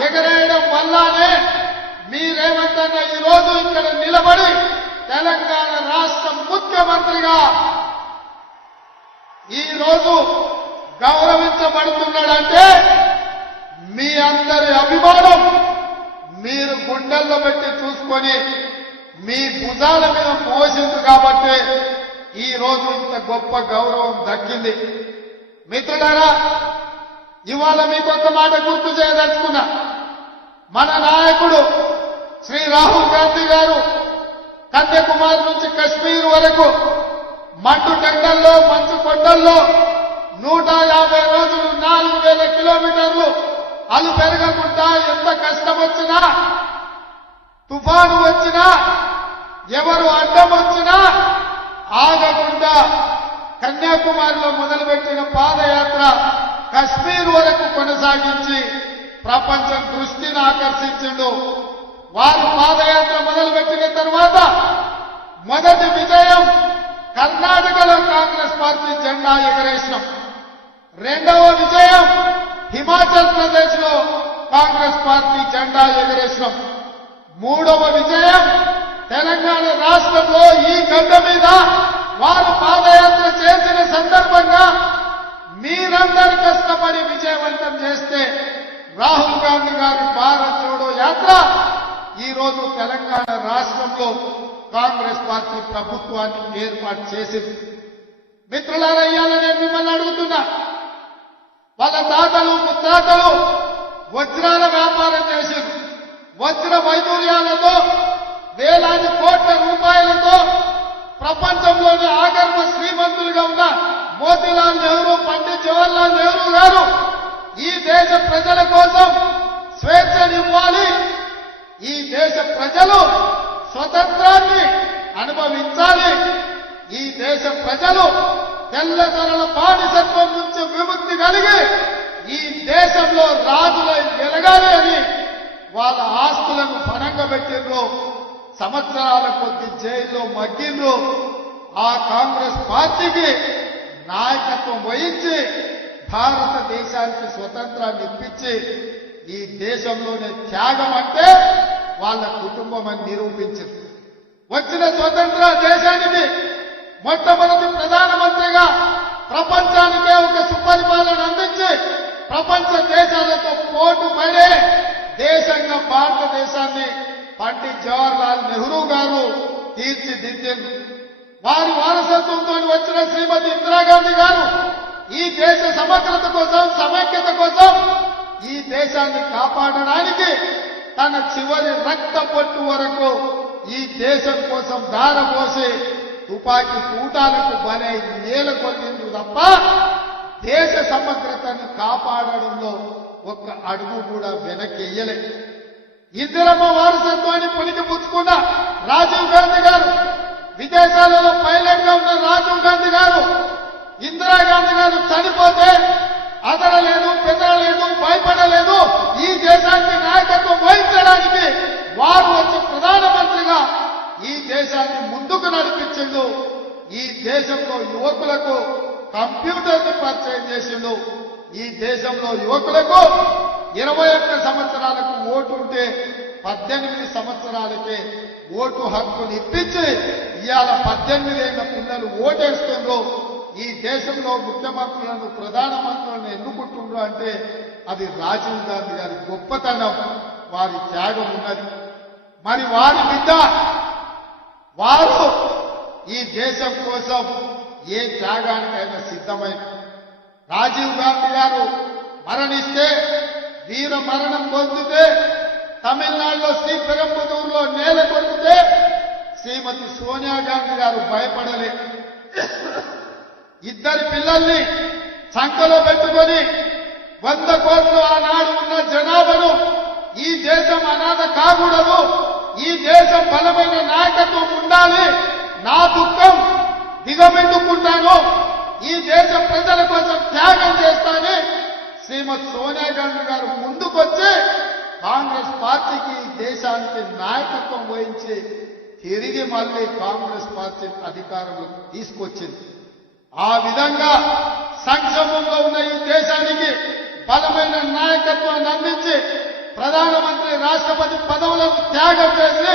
ఎగరేయడం వల్లనే మీరేమంటారా ఈరోజు ఈ రోజు ఇక్కడ నిలబడి తెలంగాణ రాష్ట్ర ముఖ్యమంత్రిగా ఈ రోజు గౌరవించబడుతున్నాడంటే మీ అందరి అభిమానం మీరు గుండెల్లో పెట్టి చూసుకొని మీ భుజాల మీద మోసింది కాబట్టి ఈ రోజు ఇంత గొప్ప గౌరవం దక్కింది. మిత్రులారా ఇవాళ మీకు ఒక మాట గుర్తు చేయదలుచుకున్నా. మన నాయకుడు శ్రీ రాహుల్ గాంధీ గారు కన్యాకుమారి నుంచి కశ్మీర్ వరకు మండు టెండల్లో మంచు కొండల్లో నూట యాభై రోజులు నాలుగు వేల కిలోమీటర్లు అలు పెరగకుండా ఎంత కష్టం వచ్చినా తుఫాను వచ్చినా ఎవరు అడ్డం వచ్చినా ఆగకుండా కన్యాకుమారిలో మొదలుపెట్టిన పాదయాత్ర కశ్మీర్ వరకు కొనసాగించి ప్రపంచం దృష్టిని ఆకర్షించడు. వారు పాదయాత్ర మొదలుపెట్టిన తర్వాత మొదటి విజయం కర్ణాటకలో కాంగ్రెస్ పార్టీ జెండా ఎగరేసినాం. రెండవ విజయం హిమాచల్ ప్రదేశ్లో కాంగ్రెస్ పార్టీ జెండా ఎగరేసినాం. మూడవ విజయం తెలంగాణ రాష్ట్రంలో ఈ గడ్డ మీద వారు పాదయాత్ర చేసిన సందర్భంగా మీరందరూ కష్టపడి విజయవంతం చేస్తే రాహుల్ గాంధీ గారి భారత్ జోడో యాత్ర ఈ రోజు తెలంగాణ రాష్ట్రంలో కాంగ్రెస్ పార్టీ ప్రభుత్వాన్ని ఏర్పాటు చేసింది. మిత్రులారయ్యాలని నేను మిమ్మల్ని అడుగుతున్నా వాళ్ళ తాతలు ముత్తాతలు వజ్రాల వ్యాపారం చేశారు వజ్ర వైదూర్యాలతో వేలాది కోట్ల రూపాయలతో ప్రపంచంలోని ఆగర్భ శ్రీమంతులుగా ఉన్న మోతీలాల్ నెహ్రూ పండిత్ జవహర్లాల్ నెహ్రూ గారు ఈ దేశ ప్రజల కోసం స్వేచ్ఛనివ్వాలి ఈ దేశ ప్రజలు స్వతంత్రాన్ని అనుభవించాలి. ఈ దేశ ప్రజలు తెల్లదొరల బానిసత్వం నుంచి విముక్తి కలిగి ఈ దేశంలో రాజులై ఎలగాలి అని వాళ్ళ ఆస్తులను పణంగా పెట్టిండ్రు సంవత్సరాల కొద్ది జైల్లో మగ్గిండ్రు. ఆ కాంగ్రెస్ పార్టీకి నాయకత్వం వహించి భారతదేశానికి స్వతంత్రాన్ని ఇప్పించి ఈ దేశంలోనే త్యాగం అంటే వాళ్ళ కుటుంబం అని నిరూపించింది. వచ్చిన స్వతంత్ర దేశానికి మొట్టమొదటి ప్రధానమంత్రిగా ప్రపంచానికే ఒక సుపరిపాలన అందించి ప్రపంచ దేశాలతో పోటు పడే దేశంగా భారతదేశాన్ని పండిత్ జవహర్లాల్ నెహ్రూ గారు తీర్చిదిద్దింది వారి వారసత్వంతో వచ్చిన శ్రీమతి ఇందిరాగాంధీ గారు ఈ దేశ సమగ్రత కోసం సమైక్యత కోసం ఈ దేశాన్ని కాపాడడానికి తన చివరి రక్త పొట్టు వరకు ఈ దేశం కోసం దారపోసి తుపాకీ కూటాలకు బలై నేల కొట్టింది తప్ప దేశ సమగ్రతను కాపాడడంలో ఒక్క అడుగు కూడా వెనకెయ్యలే ఇందిరమ్మ వారసత్వాన్ని పులికి పుచ్చుకున్న రాజీవ్ గాంధీ గారు విదేశాలలో పైలట్గా ఉన్న రాజీవ్ గాంధీ గారు ఇందిరాగాంధీ గారు చనిపోతే అదరలేదు పెదరలేదు భయపడలేదు. ఈ దేశానికి నాయకత్వం వహించడానికి వారు వచ్చి ప్రధానమంత్రిగా ఈ దేశాన్ని ముందుకు నడిపించిండు. ఈ దేశంలో యువకులకు కంప్యూటర్ని పరిచయం చేసిండు. ఈ దేశంలో యువకులకు ఇరవై ఒక్క సంవత్సరాలకు ఓటు ఉంటే పద్దెనిమిది సంవత్సరాలకే ఓటు హక్కుని ఇప్పించి ఇవాళ పద్దెనిమిదేళ్ళ పిల్లలు ఓటేస్తుండ్రు ఈ దేశంలో ముఖ్యమంత్రులను ప్రధానమంత్రులను ఎన్నుకుంటుండ్రు అంటే అది రాజీవ్ గాంధీ గారి గొప్పతనం. వారి త్యాగం ఉన్నది. మరి వారి బిడ్డ వారు ఈ దేశం కోసం ఏ త్యాగానికైనా సిద్ధమైన రాజీవ్ గాంధీ గారు మరణిస్తే వీర మరణం పొందితే తమిళనాడులో శ్రీ పెరంబుదూరులో నేల కొడితే శ్రీమతి సోనియా గాంధీ గారు భయపడలే. ఇద్దరి పిల్లల్ని సంఖలో పెట్టుకొని వంద కోట్లు ఆనాడు ఉన్న జనాభాను ఈ దేశం అనాథ కాకూడదు ఈ దేశం బలమైన నాయకత్వం ఉండాలి నా దుఃఖం దిగబెట్టుకుంటాను ఈ దేశ ప్రజల కోసం త్యాగం చేస్తానని శ్రీమతి సోనియా గాంధీ గారు ముందుకొచ్చి కాంగ్రెస్ పార్టీకి ఈ దేశానికి నాయకత్వం వహించి తిరిగి మళ్ళీ కాంగ్రెస్ పార్టీ అధికారంలో తీసుకొచ్చింది. ఆ విధంగా సంక్షోభంలో ఉన్న ఈ దేశానికి బలమైన నాయకత్వాన్ని అందించి ప్రధానమంత్రి రాష్ట్రపతి పదవులకు త్యాగం చేసి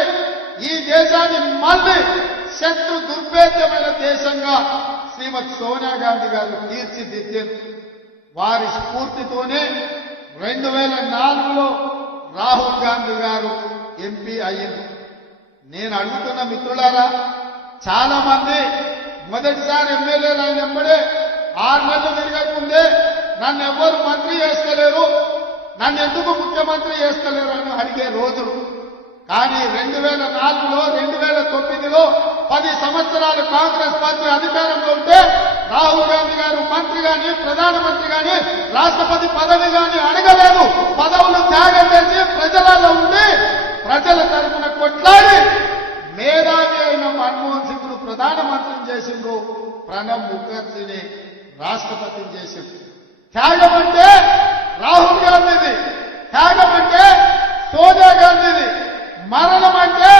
ఈ దేశాన్ని మళ్ళీ శత్రు దుర్భేద్యమైన దేశంగా శ్రీమతి సోనియా గాంధీ గారు తీర్చిదిద్దారు. వారి స్ఫూర్తితోనే రెండు వేల నాలుగులో రాహుల్ గాంధీ గారు ఎంపీ అయ్యింది. నేను అడుగుతున్న మిత్రులారా చాలా మంది మొదటిసారి ఎమ్మెల్యేలు అయినప్పుడే ఆరు నెలలు తిరగకముందే నన్ను ఎవ్వరు మంత్రి చేస్తలేరు నన్ను ఎందుకు ముఖ్యమంత్రి చేస్తలేరు అని అడిగే రోజులు కానీ రెండు వేల నాలుగులో రెండు వేల తొమ్మిదిలో పది సంవత్సరాలు కాంగ్రెస్ పార్టీ అధికారంలో ఉంటే రాహుల్ గాంధీ గారు మంత్రి గాని ప్రధానమంత్రి గాని రాష్ట్రపతి పదవి గాని అడగలేదు. పదవులు త్యాగం చేసి ప్రజలలో ఉండి ప్రజల తరఫున కొట్లాడి మేధావి అయిన మన్మోహన్ సింగ్ను ప్రధానమంత్రిని చేసిండ్రు. ప్రణబ్ ముఖర్జీని రాష్ట్రపతిని చేసిండ్రు. త్యాగం అంటే రాహుల్ గాంధీది. త్యాగం అంటే సోనియా గాంధీది. మరణం అంటే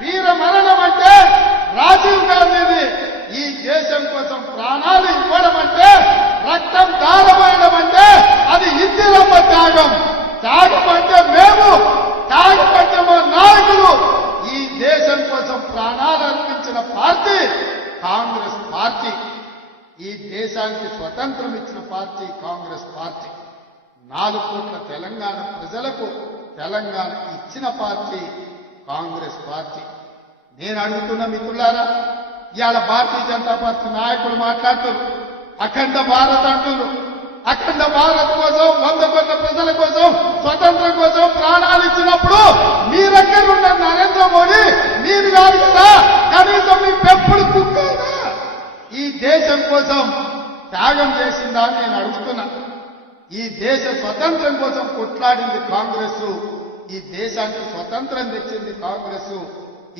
వీర మరణం అంటే రాజీవ్ గాంధీది. ఈ దేశం కోసం ప్రాణాలు ఇవ్వడం అంటే రక్తం దారమయడం అంటే అది ఇందిరమ్మ త్యాగం. త్యాగం అంటే మేము త్యాగం అంటే మా నాయకులు. ఈ దేశం కోసం ప్రాణాలు అర్పించిన పార్టీ కాంగ్రెస్ పార్టీ. ఈ దేశానికి స్వతంత్రం ఇచ్చిన పార్టీ కాంగ్రెస్ పార్టీ. నాలుగు కోట్ల తెలంగాణ ప్రజలకు తెలంగాణ ఇచ్చిన పార్టీ కాంగ్రెస్ పార్టీ. నేను అడుగుతున్న మిత్రులారా ఇవాళ భారతీయ జనతా పార్టీ నాయకులు మాట్లాడుతున్నారు. అఖండ భారత్ అంటున్నారు. అఖండ భారత్ కోసం వంద కోట్ల ప్రజల కోసం స్వతంత్రం కోసం ప్రాణాలు ఇచ్చినప్పుడు మీ దగ్గర ఉన్న నరేంద్ర మోడీ? మీరు కాదు కదా. కనీసం మీ పెంపుడు ఈ దేశం కోసం త్యాగం చేసిందా నేను అడుగుతున్నా. ఈ దేశ స్వతంత్రం కోసం కొట్లాడింది కాంగ్రెస్ ఈ దేశానికి స్వతంత్రం తెచ్చింది కాంగ్రెస్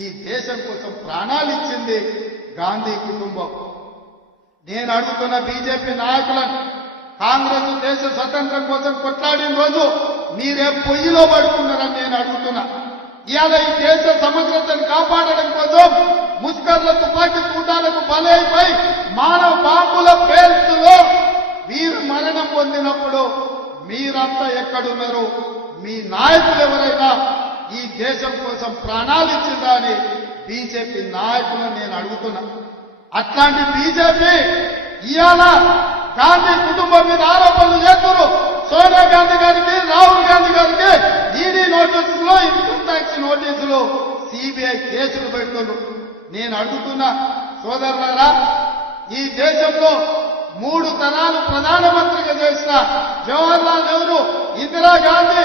ఈ దేశం కోసం ప్రాణాలు ఇచ్చింది గాంధీ కుటుంబం. నేను అడుగుతున్న బీజేపీ నాయకులను కాంగ్రెస్ దేశ స్వతంత్రం కోసం కొట్లాడిన రోజు మీరే పొయ్యిలో పడుకున్నారని నేను అడుగుతున్నా. ఇవాళ ఈ దేశ సమగ్రతను కాపాడడం కోసం ముష్కర్ల తుపాకీ కూటాలకు బలైపోయి మానవ బాంబుల పేల్చులో వీరు మరణం పొందినప్పుడు మీరంతా ఎక్కడున్నారు? మీ నాయకులు ఎవరైనా ఈ దేశం కోసం ప్రాణాలు ఇచ్చిందా అని బీజేపీ నాయకులను నేను అడుగుతున్నా. అట్లాంటి బీజేపీ ఇవాళ గాంధీ కుటుంబం మీద ఆరోపణలు చేస్తున్నారు. సోనియా గాంధీ గారికి రాహుల్ గాంధీ గారికి ఈడీ నోటీసులు ఇన్కమ్ ట్యాక్స్ నోటీసులు సిబిఐ కేసులు పెడుతున్నారు. నేను అడుగుతున్నా సోదరులారా ఈ దేశంలో మూడు తరాలు ప్రధానమంత్రిగా చేసిన జవహర్లాల్ నెహ్రూ ఇందిరాగాంధీ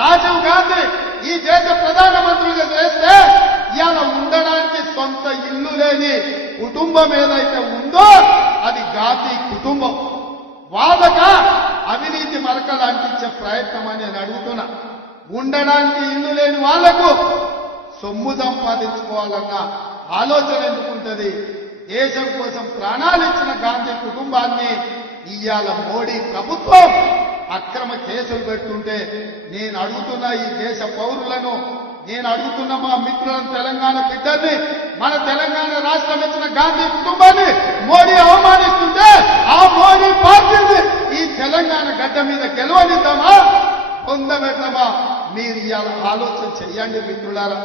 రాజీవ్ గాంధీ ఈ దేశ ప్రధానమంత్రిగా చేస్తే ఇవాళ ఉండడానికి సొంత ఇల్లు లేని కుటుంబం ఏదైతే ఉందో అది గాంధీ కుటుంబం. వాళ్ళక అవినీతి మరకలు అంటించే ప్రయత్నం అని నేను అడుగుతున్నా. ఉండడానికి ఇల్లు లేని వాళ్ళకు సొమ్ము సంపాదించుకోవాలన్న ఆలోచన ఎందుకుంటది దేశం కోసం ప్రాణాలు ఇచ్చిన గాంధీ కుటుంబాన్ని ఇవాళ మోడీ ప్రభుత్వం అక్రమ కేసులు పెడుతుంటే నేను అడుగుతున్న ఈ దేశ పౌరులను నేను అడుగుతున్న మా మిత్రులను తెలంగాణ బిడ్డల్ని మన తెలంగాణ రాష్ట్రం ఇచ్చిన గాంధీ కుటుంబాన్ని మోడీ అవమానిస్తుంటే ఆ మోడీ పార్టీని ఈ తెలంగాణ గడ్డ మీద గెలవనిద్దామా? పొందబెడదామా మీరు ఇవాళ ఆలోచన చెయ్యండి మిత్రులారా.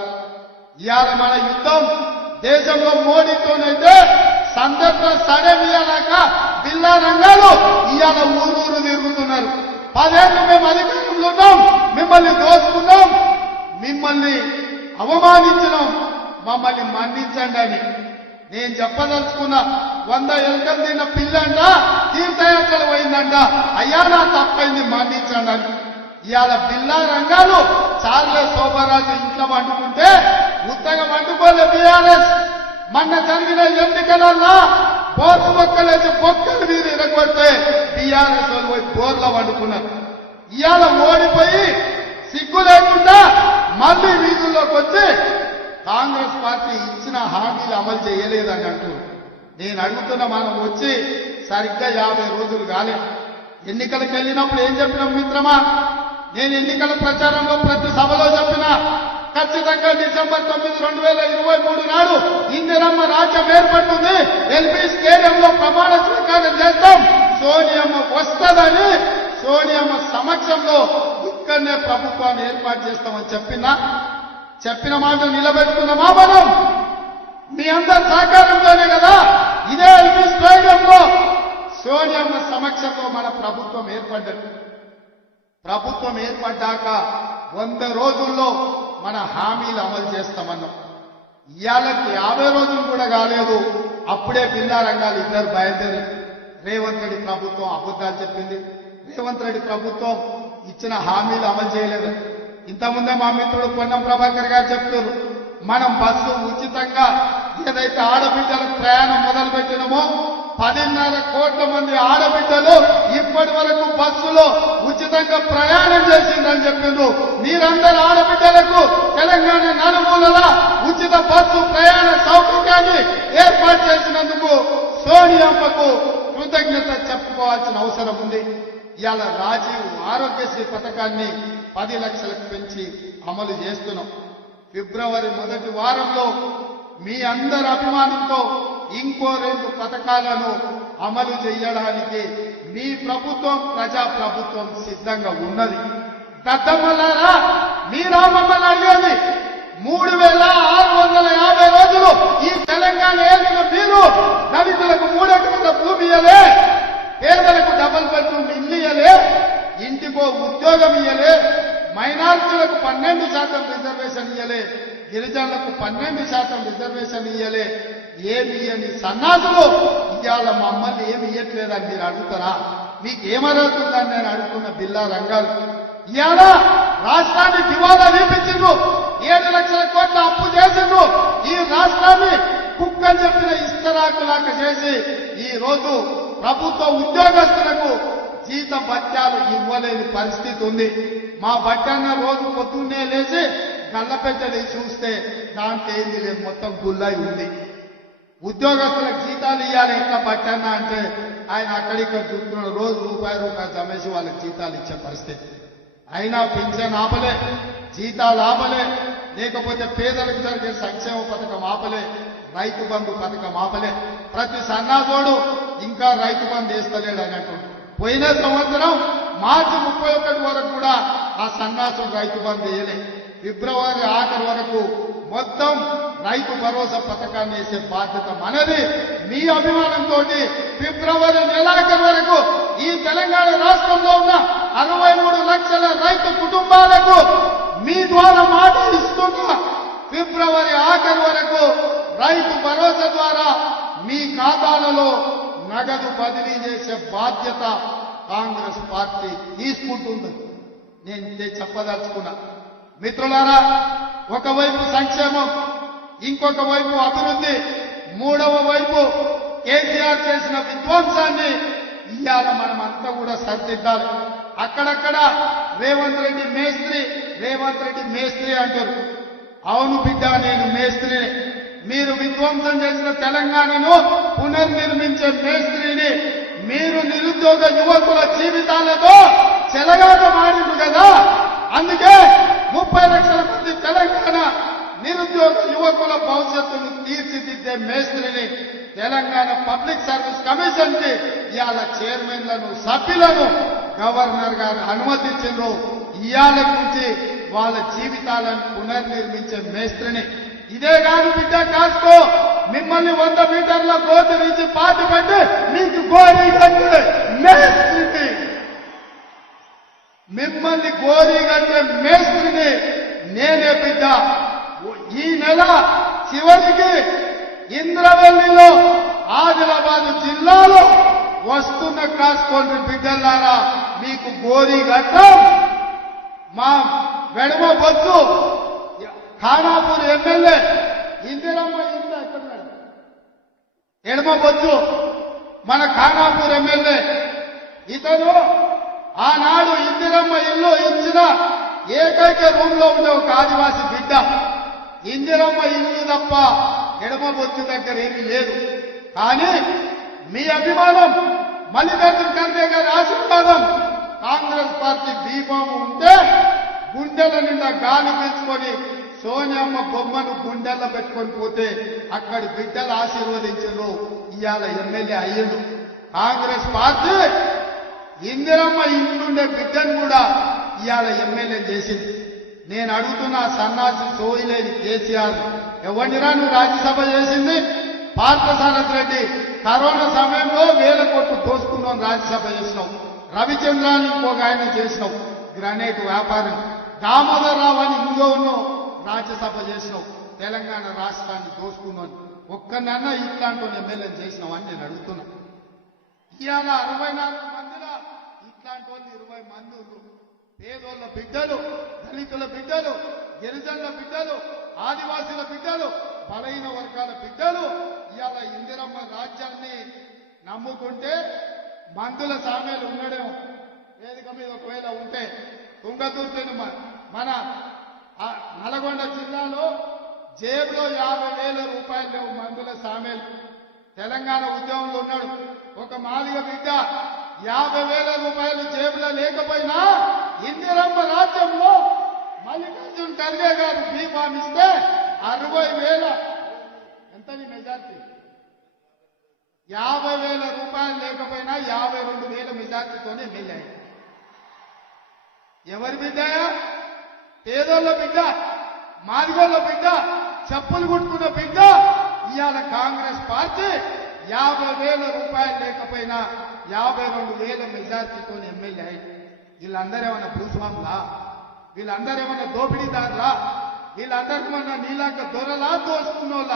ఇవాళ మన యుద్ధం దేశంలో మోడీతోనైతే సందర్భం సడమియాక బిల్లా రంగాలు ఇవాళ ఊరూరు తిరుగుతున్నారు. పదేళ్ళు మేము అధికారంలో ఉన్నాం మిమ్మల్ని దోచుకున్నాం మిమ్మల్ని అవమానించడం మమ్మల్ని మన్నించండి అని. నేను చెప్పదలుచుకున్న వంద ఎల్కం తిన్న పిల్లంట తీర్థయాత్రలు పోయిందంట. అయ్యా నా తప్పైంది మన్నించండి అని. ఇవాళ బిల్లా రంగాలు చార్లే శోభరాజు ఇంట్లో వండుకుంటే ఉత్తగా వండుకోలే బీఆర్ఎస్. మొన్న జరిగిన ఎన్నికలల్లా బోర్లు మొక్కలేసి బొక్కలు మీరు ఇరగొడితే బీఆర్ఎస్ వాళ్ళు పోయి బోర్లో వండుకున్నారు. ఇవాళ ఓడిపోయి సిగ్గు లేకుండా మళ్ళీ వీధుల్లోకి వచ్చి కాంగ్రెస్ పార్టీ ఇచ్చిన హామీలు అమలు చేయలేదని అంటూ నేను అడుగుతున్న మనం వచ్చి సరిగ్గా యాభై రోజులు కాలే. ఎన్నికలకు వెళ్ళినప్పుడు ఏం చెప్పినాం మిత్రమా? నేను ఎన్నికల ప్రచారంలో ప్రతి సభలో చెప్పిన ఖచ్చితంగా డిసెంబర్ తొమ్మిది రెండు వేల ఇరవై మూడు నాడు ఇందిరమ్మ రాజ్యం ఏర్పడుతుంది. ఎల్పీ స్టేడియంలో ప్రమాణ స్వీకారం చేస్తాం. సోనియమ్మ వస్తుందని సోనియమ్మ సమక్షంలో దుఃఖ ప్రభుత్వాన్ని ఏర్పాటు చేస్తామని చెప్పినా చెప్పిన మాట నిలబెట్టుకున్నామా మనం. మీ అందరి సహకారంతోనే కదా ఇదే ఎల్పీ స్టేడియంలో సోనియమ్మ సమక్షంలో మన ప్రభుత్వం ఏర్పడ్డది. ప్రభుత్వం ఏర్పడ్డాక వంద రోజుల్లో మన హామీలు అమలు చేస్తామన్నాం. ఇవాళకి యాభై రోజులు కూడా కాలేదు. అప్పుడే భిన్నారంగాలు ఇద్దరు బయలుదేరి రేవంత్ రెడ్డి ప్రభుత్వం అబద్ధాలు చెప్పింది. రేవంత్ రెడ్డి ప్రభుత్వం ఇచ్చిన హామీలు అమలు చేయలేదు. ఇంతకుముందే మా మిత్రుడు పొన్నం ప్రభాకర్ గారు చెప్తున్నారు మనం బస్సు ఉచితంగా ఏదైతే ఆడబిడ్డలకు ప్రయాణం మొదలు పెట్టినమో పదిన్నర కోట్ల మంది ఆడబిడ్డలు ఇప్పటి వరకు బస్సులో ఉచితంగా ప్రయాణం చేసిందని చెప్పిండ్రు. మీరందరూ ఆడబిడ్డలకు తెలంగాణ నలుమూలల ఉచిత బస్సు ప్రయాణ సౌకర్యాన్ని ఏర్పాటు చేసినందుకు సోనియమ్మకు కృతజ్ఞత చెప్పుకోవాల్సిన అవసరం ఉంది. ఇవాళ రాజీవ్ ఆరోగ్యశ్రీ పథకాన్ని పది లక్షలకు పెంచి అమలు చేస్తున్నాం. ఫిబ్రవరి మొదటి వారంలో మీ అందరి అభిమానంతో ఇంకో రెండు పథకాలను అమలు చేయడానికి మీ ప్రభుత్వం ప్రజా ప్రభుత్వం సిద్ధంగా ఉన్నది. దద్దమ్మలారా మీరా మమ్మల్ని అడిగేది మూడు వేల ఆరు వందల యాభై రోజులు ఈ తెలంగాణ ఏలిన మీరు దళితులకు మూడెకరాల భూమి ఇయ్యలే. పేదలకు డబల్ బెడ్రూమ్ ఇల్లు ఇయ్యలే ఇంటికో ఉద్యోగం ఇయ్యలే మైనారిటీలకు పన్నెండు శాతం రిజర్వేషన్ ఇయ్యలే గిరిజనులకు పన్నెండు శాతం రిజర్వేషన్ ఇయ్యలే. ఏమి ఇయ్యని సన్నాసులు ఇవాళ మమ్మల్ని ఏమి ఇయ్యట్లేదని మీరు అడుగుతారా? మీకు ఏమరుగుతుందని నేను అడుగుతున్న బిల్లా రంగాలు. ఇవాళ రాష్ట్రాన్ని దివాలా వేపించిండ్రు ఏడు లక్షల కోట్ల అప్పు చేసిండ్రు. ఈ రాష్ట్రాన్ని కుక్కని చెప్పిన ఇస్తరాకులాగా చేసి ఈ రోజు ప్రభుత్వ ఉద్యోగస్తులకు జీత భత్యాలు ఇవ్వలేని పరిస్థితి ఉంది. మా బట్టన్న రోజు పొద్దున్నే లేచి గల్లపెట్టని చూస్తే దాంట్లో ఏంది లేదు మొత్తం గుల్లై ఉంది. ఉద్యోగస్తులకు జీతాలు ఇవ్వాలి ఎట్లా పట్టన్న అంటే ఆయన అక్కడిక్కడ చూసుకున్న రోజు రూపాయి రూపాయి జమేసి వాళ్ళకి జీతాలు ఇచ్చే పరిస్థితి. అయినా పెన్షన్ ఆపలే జీతాలు ఆపలే లేకపోతే పేదలకు జరిగే సంక్షేమ పథకం ఆపలే రైతు బంధు పథకం ఆపలే. ప్రతి సన్నాసోడు ఇంకా రైతు బంధు వేస్తలేడు అన్నట్టు. పోయిన సంవత్సరం మార్చి ముప్పై ఒకటి వరకు కూడా ఆ సన్నాసుడు రైతు బంధు వేయలే. ఫిబ్రవరి ఆఖరి వరకు మొత్తం రైతు భరోసా పథకాన్ని వేసే బాధ్యత మనది. మీ అభిమానంతో ఫిబ్రవరి నెలాఖరు వరకు ఈ తెలంగాణ రాష్ట్రంలో ఉన్న అరవై మూడు లక్షల రైతు కుటుంబాలకు మీ ద్వారా మాట ఇస్తున్నా ఫిబ్రవరి ఆఖరి వరకు రైతు భరోసా ద్వారా మీ ఖాతాలలో నగదు బదిలీ చేసే బాధ్యత కాంగ్రెస్ పార్టీ తీసుకుంటుంది. నేను ఇదే చెప్పదలుచుకున్నా. మిత్రులారా ఒకవైపు సంక్షేమం ఇంకొక వైపు అభివృద్ధి మూడవ వైపు కేసీఆర్ చేసిన విధ్వంసాన్ని ఇవాళ మనం అంతా కూడా సరిదిద్దాలి. అక్కడక్కడ రేవంత్ రెడ్డి మేస్త్రి రేవంత్ రెడ్డి మేస్త్రి అంటారు. అవును బిడ్డ నేను మేస్త్రిని. మీరు విధ్వంసం చేసిన తెలంగాణను పునర్నిర్మించే మేస్త్రిని మీరు నిరుద్యోగ యువకుల జీవితాలతో చెలగాట మాడింది కదా? అందుకే ముప్పై లక్షల మంది తెలంగాణ నిరుద్యోగ యువకుల భవిష్యత్తును తీర్చిదిద్దే మేస్త్రిని తెలంగాణ పబ్లిక్ సర్వీస్ కమిషన్కి ఇవాళ చైర్మన్లను సభ్యులను గవర్నర్ గారు అనుమతించారు ఇవాళ నుంచి వాళ్ళ జీవితాలను పునర్నిర్మించే మేస్త్రిని ఇదే కాదు బిడ్డ కాసుకో. మిమ్మల్ని వంద మీటర్ల కోతి నుంచి పాతి పెట్టి మీకు గోరీ కట్టే మేస్త్రిని మిమ్మల్ని గోరీ కట్టే మేస్త్రిని నేనే బిడ్డ. ఈ నెల చివరికి ఇంద్రవెల్లిలో ఆదిలాబాద్ జిల్లాలో వస్తున్న కాసుకోండి బిడ్డలారా మీకు గోరీ గట్ట మా వెడమ బొత్తు ఖానాపూర్ ఎమ్మెల్యే ఇందిరమ్మ ఇంత ఎక్కడున్నాడు? ఎడమ బొచ్చు మన ఖానాపూర్ ఎమ్మెల్యే. ఇతను ఆనాడు ఇందిరమ్మ ఇల్లు ఇచ్చిన ఏకైక రూమ్లో ఉండే ఒక ఆదివాసి బిడ్డ. ఇందిరమ్మ ఇల్లు తప్ప ఎడమ బొత్తు దగ్గర ఏమీ లేదు. కానీ మీ అభిమానం మల్లికార్జున ఖర్గే గారి ఆశీర్వాదం కాంగ్రెస్ పార్టీ దీపం ఉంటే గుండెల నిండా గాలి పీల్చుకొని సోనియమ్మ బొమ్మను గుండెల్లో పెట్టుకొని పోతే అక్కడి బిడ్డలు ఆశీర్వదించరు. ఇవాళ ఎమ్మెల్యే అయ్యిండు. కాంగ్రెస్ పార్టీ ఇందిరమ్మ ఇంట్లుండే బిడ్డను కూడా ఇవాళ ఎమ్మెల్యే చేసింది. నేను అడుగుతున్న సన్నాసి సోయిలేని కేసీఆర్ ఎవరినిరా నువ్వు రాజ్యసభ చేసింది? పార్థసారథి రెడ్డి కరోనా సమయంలో వేల కోట్లు దోసుకున్నాం రాజ్యసభ చేసినావు. రవిచంద్రాన్ని ఇంకొక ఆయన చేసినావు. గ్రానైట్ వ్యాపారం. దామోదర్ రావు అని ఉన్నావు రాజ్యసభ చేసినావు తెలంగాణ రాష్ట్రాన్ని దోసుకున్నాను ఒక్కనన్నా ఇట్లాంటి ఎమ్మెల్యేని చేసినావు అని నేను అడుగుతున్నా. ఇవాళ అరవై నాలుగు మందిలో ఇట్లాంటి వాళ్ళు ఇరవై మంది పేదోళ్ళ బిడ్డలు దళితుల బిడ్డలు గిరిజనుల బిడ్డలు ఆదివాసీల బిడ్డలు బలహీన వర్గాల బిడ్డలు ఇవాళ ఇందిరమ్మ రాజ్యాన్ని నమ్ముకుంటే మందుల సామ్యాలు ఉండడేమో. వేదిక మీద ఒకవేళ ఉంటే తుంగతుర్తిని మన ఆ నల్గొండ జిల్లాలో జేబులో యాభై వేల రూపాయలు లేవు మందుల సామెలు. తెలంగాణ ఉద్యమంలో ఉన్నాడు. ఒక మాదిగ బిడ్డ యాభై వేల రూపాయలు జేబులో లేకపోయినా ఇందిరమ్మ రాజ్యంలో మల్లికార్జున ఖర్గే గారు బీఫామ్ ఇస్తే అరవై వేల. ఎంత మెజార్టీ? యాభై వేల రూపాయలు లేకపోయినా యాభై రెండు వేల మెజార్టీతోనే ఎమ్మెల్యే ఎవరి బిడ్డ? పేదోళ్ళ బిడ్డ మాదిగోళ్ళ బిడ్డ చెప్పులు కుట్టుకున్న బిడ్డ ఇవాళ కాంగ్రెస్ పార్టీ యాభై వేల రూపాయలు లేకపోయినా యాభై రెండు వేల మెజార్టీతో ఎమ్మెల్యే అయింది వీళ్ళందరూ ఏమన్నా భూస్వాములా? వీళ్ళందరూ ఏమన్నా దోపిడీదారులా? వీళ్ళందరూ నీలాక దొరలా దోసుకున్నోళ్ళ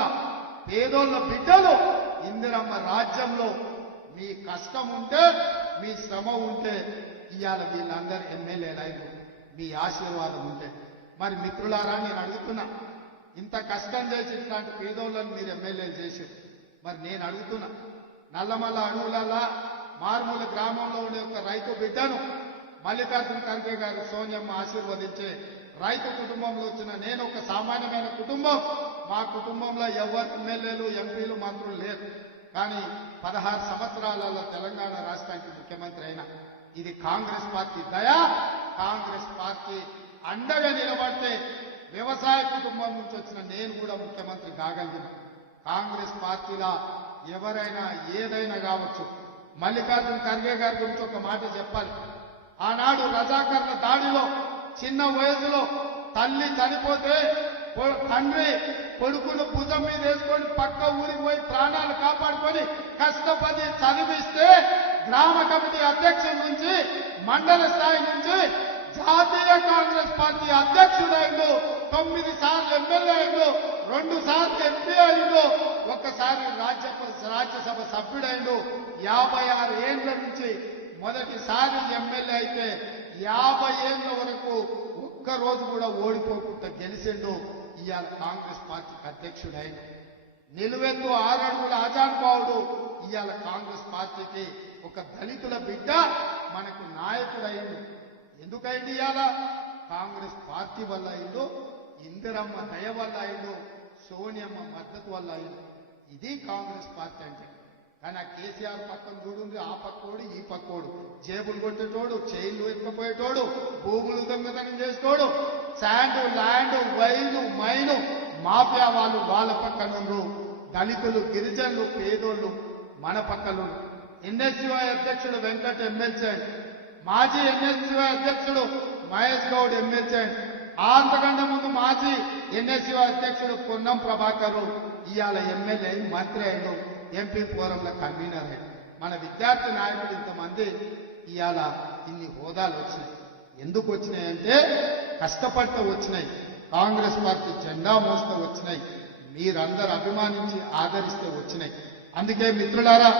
పేదోళ్ళ బిడ్డలు ఇందిరమ్మ రాజ్యంలో మీ కష్టం ఉంటే మీ శ్రమ ఉంటే ఇవాళ వీళ్ళందరూ ఎమ్మెల్యేలు అయిన మీ ఆశీర్వాదం ఉంటే. మరి మిత్రులారా నేను అడుగుతున్నా ఇంత కష్టం చేసి ఇట్లాంటి పేదోళ్ళని మీరు ఎమ్మెల్యేలు చేసి మరి నేను అడుగుతున్నా నల్లమల్ల అడవులలా మారుమూల గ్రామంలో ఉండే ఒక రైతు బిడ్డను మల్లికార్జున ఖర్గే గారు సోనియమ్మ ఆశీర్వదించే రైతు కుటుంబంలో వచ్చిన నేను ఒక సామాన్యమైన కుటుంబం. మా కుటుంబంలో ఎవరు ఎమ్మెల్యేలు ఎంపీలు మంత్రులు లేరు. కానీ పదహారు సంవత్సరాలలో తెలంగాణ రాష్ట్రానికి ముఖ్యమంత్రి అయినా ఇది కాంగ్రెస్ పార్టీ దయా. కాంగ్రెస్ పార్టీ అండగా నిలబడితే వ్యవసాయ కుటుంబం నుంచి వచ్చిన నేను కూడా ముఖ్యమంత్రి కాగలిగిన. కాంగ్రెస్ పార్టీలా ఎవరైనా ఏదైనా కావచ్చు. మల్లికార్జున ఖర్గే గారి గురించి ఒక మాట చెప్పాలి. ఆనాడు రజాకర్ల దాడిలో చిన్న వయసులో తల్లి చనిపోతే కొ- తండ్రి కొడుకును భుజం మీద వేసుకొని పక్క ఊరికి పోయి ప్రాణాలు కాపాడుకొని కష్టపడి చదివిస్తే గ్రామ కమిటీ అధ్యక్షుడి నుంచి మండల స్థాయి నుంచి జాతీయ కాంగ్రెస్ పార్టీ అధ్యక్షుడైండు తొమ్మిది సార్లు ఎమ్మెల్యే అయిండు రెండు సార్లు ఎంపీ అయిండు ఒక్కసారి రాజ్యసభ రాజ్యసభ సభ్యుడైండు. యాభై ఆరు ఏండ్ల నుంచి మొదటిసారి ఎమ్మెల్యే అయితే యాభై ఏళ్ళ వరకు ఒక్క రోజు కూడా ఓడిపోకుండా గెలిచిండు ఇవాళ కాంగ్రెస్ పార్టీకి అధ్యక్షుడైన నిలువెత్తు ఆరడుగుల ఆజానుభావుడు ఇవాళ కాంగ్రెస్ పార్టీకి ఒక దళితుల బిడ్డ మనకు నాయకుడైంది ఎందుకైంది ఇవాళ కాంగ్రెస్ పార్టీ వల్ల అయిందో ఇందిరమ్మ దయ వల్ల అయిందో సోనియమ్మ మద్దతు వల్ల అయిందో ఇది కాంగ్రెస్ పార్టీ అంటే. కానీ ఆ కేసీఆర్ పక్కన చూడుంది ఆ పక్కోడు ఈ పక్కోడు. జేబులు కొట్టేటోడు చైన్లు ఎత్తుకపోయేటోడు భూములు దొంగతనం చేసేటోడు sand land wine mine mafia వాళ్ళు వాళ్ళ పక్కనుండ్రు. దళితులు గిరిజనులు పేదోళ్ళు మన పక్కలు ఎన్ఎస్సివై అధ్యక్షుడు వెంకట ఎమ్మెల్సీ మాజీ ఎన్ఎస్సివై అధ్యక్షుడు మహేష్ గౌడ్ ఎమ్మెల్సీ అంతకంటే ముందు మాజీ ఎన్ఎస్సివై అధ్యక్షుడు పొన్నం ప్రభాకర్ ఇవాళ ఎమ్మెల్యే మంత్రి అయ్యాడు ఎంపీ ఫోరంలో కన్వీనర్ అయ్యాడు మన విద్యార్థి నాయకుడు ఇంతమంది ఇవాళ ఇన్ని హోదాలు వచ్చినాయి. ఎందుకు వచ్చినాయంటే కష్టపడితే వచ్చినాయి. కాంగ్రెస్ పార్టీ జెండా మోస్తూ వచ్చినాయి. మీరందరూ అభిమానించి ఆదరిస్తే వచ్చినాయి. అందుకే మిత్రులారా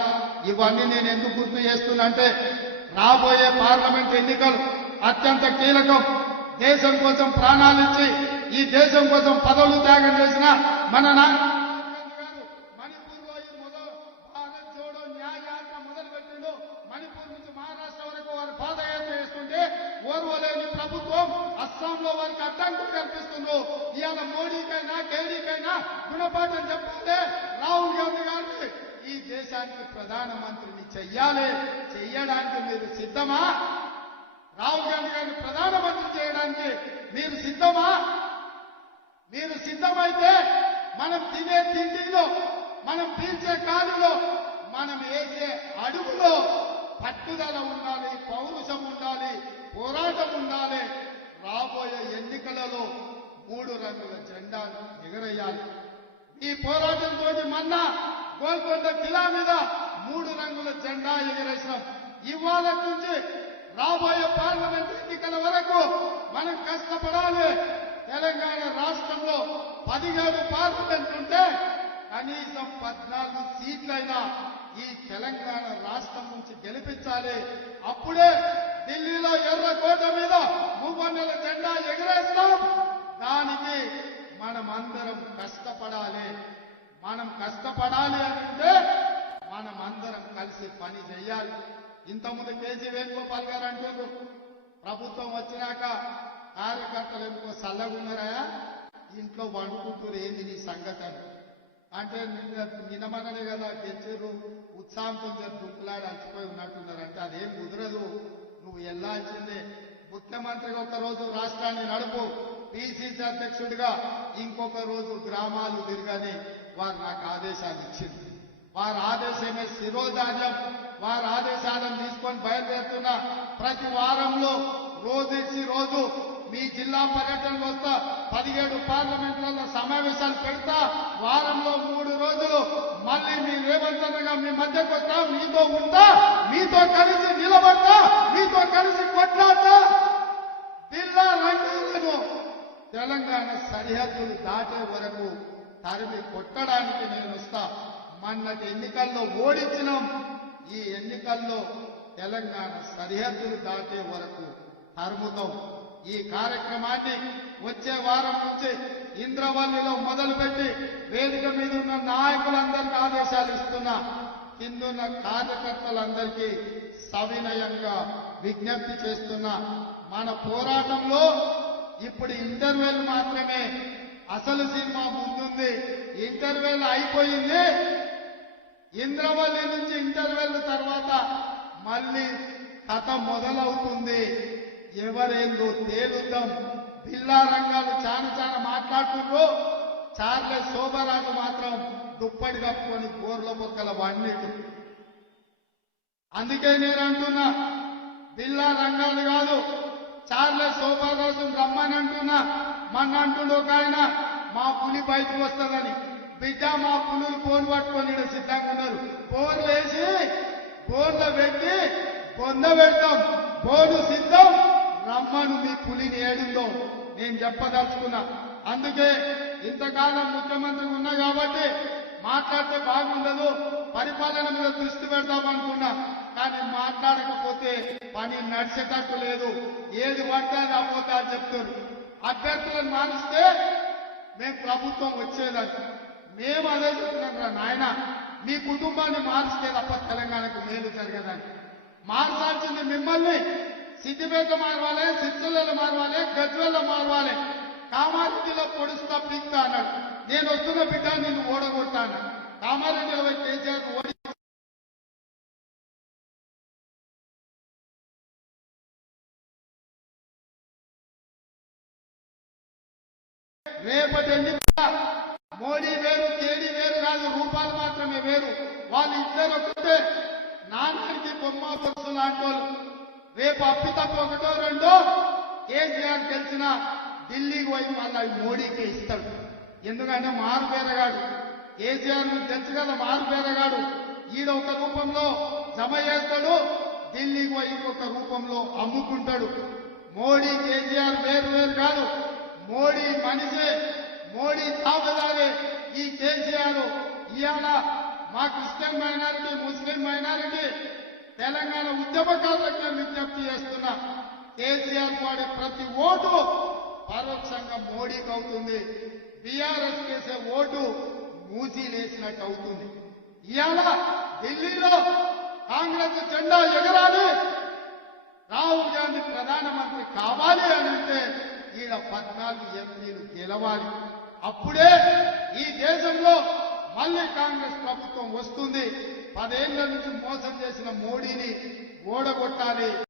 ఇవన్నీ నేను ఎందుకు గుర్తు చేస్తున్నా అంటే రాబోయే పార్లమెంట్ ఎన్నికలు అత్యంత కీలకం. దేశం కోసం ప్రాణాలిచ్చి ఈ దేశం కోసం పదవులు త్యాగం చేసిన మన నా మణిపూర్లో ఈ మొదలు భారత్ జోడో న్యాయ యాత్ర మొదలు పెట్టిండు మణిపూర్ నుంచి మహారాష్ట్ర వరకు వారు పాదయాత్ర చేస్తుంటే ఓర్వలేని ప్రభుత్వం అస్సాంలో వారికి అడ్డంకులు కల్పిస్తుండ్రు ఇవాళ మోడీకైనా కేడీకైనా గుణపాఠం చెప్పాలి రాహుల్ గాంధీ గారిని ఈ దేశానికి ప్రధానమంత్రిని చెయ్యాలి చెయ్యడానికి మీరు సిద్ధమా రాహుల్ గాంధీ గారిని ప్రధానమంత్రి చేయడానికి మీరు సిద్ధమా మీరు సిద్ధమైతే మనం తినే తిండిలో మనం పీల్చే కాలులో మనం వేసే అడుగులో పట్టుదల ఉండాలి పౌరుషం ఉండాలి పోరాటం ఉండాలి మొన్న గోల్కొండ కిలా మీద మూడు రంగుల జెండా ఎగరేసినాం ఇవాళ నుంచి రాబోయే పార్లమెంట్ ఎన్నికల వరకు మనం కష్టపడాలి. తెలంగాణ రాష్ట్రంలో పదిహేడు పార్లమెంట్ ఉంటే కనీసం పద్నాలుగు సీట్లైనా ఈ తెలంగాణ రాష్ట్రం నుంచి గెలిపించాలి. అప్పుడే ఢిల్లీలో ఎర్రకోట మీద మూవన్నెల జెండా ఎగరేస్తాం. దానికి మనం అందరం కష్టపడాలి. మనం కష్టపడాలి అంటే మనం అందరం కలిసి పని చేయాలి. ఇంతకుముందు కేజీ వేణుగోపాల్ గారు అంటున్నారు ప్రభుత్వం వచ్చినాక కార్యకర్తలు ఎందుకో చల్లగున్నారా? ఇంట్లో వండుకుంటూరు ఏంది నీ సంగతి అంటే నిన్న నిన్నమననే కదా గెలిచారు ఉత్సాహంతో జర దుక్కులాడి అలసిపోయి ఉన్నట్టున్నారు. అంటే అదేం కుదరదు. నువ్వు వెళ్ళాల్సిందే ముఖ్యమంత్రిగా ఒక రోజు రాష్ట్రాన్ని నడుపు. పిసిసి అధ్యక్షుడిగా ఇంకొక రోజు గ్రామాలు తిరగని వారు నాకు ఆదేశాలు ఇచ్చింది. వారి ఆదేశమే శిరోధాన్యం వారి ఆదేశాలను తీసుకొని బయలుదేరుతున్న ప్రతి వారంలో రోజు ఇచ్చి రోజు మీ జిల్లా పర్యటన వస్తా పదిహేడు పార్లమెంట్లలో సమావేశాలు పెడతా వారంలో మూడు రోజులు మళ్ళీ మీ రేవంత్ మీ మధ్యకు వస్తా మీతో ఉంటా మీతో కలిసి నిలబడతా మీతో కలిసి కొట్లాడతా. జిల్లా రంగాలను తెలంగాణ సరిహద్దులు దాటే వరకు తరిమి కొట్టడానికి నేను వస్తా. మొన్నటి ఎన్నికల్లో ఓడించినాం. ఈ ఎన్నికల్లో తెలంగాణ సరిహద్దులు దాటే వరకు తరుముతాం. ఈ కార్యక్రమాన్ని వచ్చే వారం నుంచి ఇంద్రవల్లిలో మొదలుపెట్టి వేదిక మీద ఉన్న నాయకులందరికీ ఆదేశాలు ఇస్తున్నా. కిందున్న కార్యకర్తలందరికీ సవినయంగా విజ్ఞప్తి చేస్తున్నా. మన పోరాటంలో ఇప్పుడు ఇంటర్వెల్ మాత్రమే. అసలు సినిమా ముందుంది. ఇంటర్వెల్ అయిపోయింది. ఇంద్రవల్లి నుంచి ఇంటర్వెల్ తర్వాత మళ్ళీ కథ మొదలవుతుంది. ఎవరేందో తేలుద్దాం. బిల్లా రంగాలు చాలా చాలా మాట్లాడుతున్నారు చార్లే శోభరాజు మాత్రం దుప్పటి కప్పుకొని గోర్ల బొక్కల వండిటు అందుకే నేను అంటున్నా బిల్లా రంగాలు కాదు. చార్లెస్ శోభా కోసం రమ్మని అంటున్నా. మన అంటుండు ఒక ఆయన మా పులి బయటకు వస్తుందని. బిడ్డ మా పులులు ఫోన్ పట్టుకొని సిద్ధంగా ఉన్నారు. ఫోన్ వేసి ఫోన్లో పెట్టి పొంద పెడతాం. ఫోను సిద్ధం. రమ్మను మీ పులిని ఏడుందో నేను చెప్పదలుచుకున్నా. అందుకే ఇంతకాలం ముఖ్యమంత్రి ఉన్నా కాబట్టి మాట్లాడితే బాగుండదు. పరిపాలన మీద దృష్టి పెడదామనుకున్నా కానీ మాట్లాడకపోతే పని నడిచేటట్టు లేదు. ఏది పడితే అది అవ్వతా అని చెప్తారు. అభ్యర్థులను మారిస్తే మేము ప్రభుత్వం వచ్చేదని. మేము అదే చెప్తున్నాం రా నాయన మీ కుటుంబాన్ని మారిస్తే తప్ప తెలంగాణకు మేలు జరగదని. మార్చాల్సింది మిమ్మల్ని. సిద్దిపేట మారవాలి సిరిసిల్లలో మారవాలి గజ్వెల్లో మారవాలి. కామారెడ్డిలో పొడుస్తా పిక్తా అన్నాడు. నేను వస్తున్న బిడ్డ నిన్ను ఓడగొట్టాను కామారెడ్డిలో పోయి కేసీఆర్ ఓడి రేపటి ఎన్నిక మోడీ వేరు కేడీ వేరు కాదు రూపాలు మాత్రమే వేరు. వాళ్ళు ఇద్దరు ఒకటే నాన్నకి బొమ్మ బొత్సు లాంటి వాళ్ళు. రేపు అప్పు తప్ప ఒకటో రెండో కేసీఆర్ గెలిచిన ఢిల్లీకి పోయి మళ్ళీ మోడీకి ఇస్తాడు. ఎందుకంటే మారు పేరగాడు. కేసీఆర్ తెలుసు కదా మారు పేరగాడు. ఈడ ఒక రూపంలో జమ చేస్తాడు ఢిల్లీకి పోయి ఇంకొక రూపంలో అమ్ముకుంటాడు. మోడీ కేసీఆర్ వేరు వేరు కాదు. మోడీ మనిషి మోడీ తాపదారే ఈ కేసీఆర్ ఇవాళ మా Christian minority Muslim minority Telangana ఉద్యమకారులకు నేను విజ్ఞప్తి చేస్తున్నా కేసీఆర్ వాడే ప్రతి ఓటు పరోక్షంగా మోడీకి అవుతుంది. బీఆర్ఎస్ చేసే ఓటు మూసీలేసినట్టు అవుతుంది. ఇవాళ ఢిల్లీలో కాంగ్రెస్ జెండా ఎగరాలి. రాహుల్ గాంధీ ప్రధానమంత్రి కావాలి అని అంటే ఈయన పద్నాలుగు ఎంపీలు గెలవాలి. అప్పుడే ఈ దేశంలో మళ్ళీ కాంగ్రెస్ ప్రభుత్వం వస్తుంది. పదేళ్ళ నుంచి మోసం చేసిన మోడీని ఓడగొట్టాలి.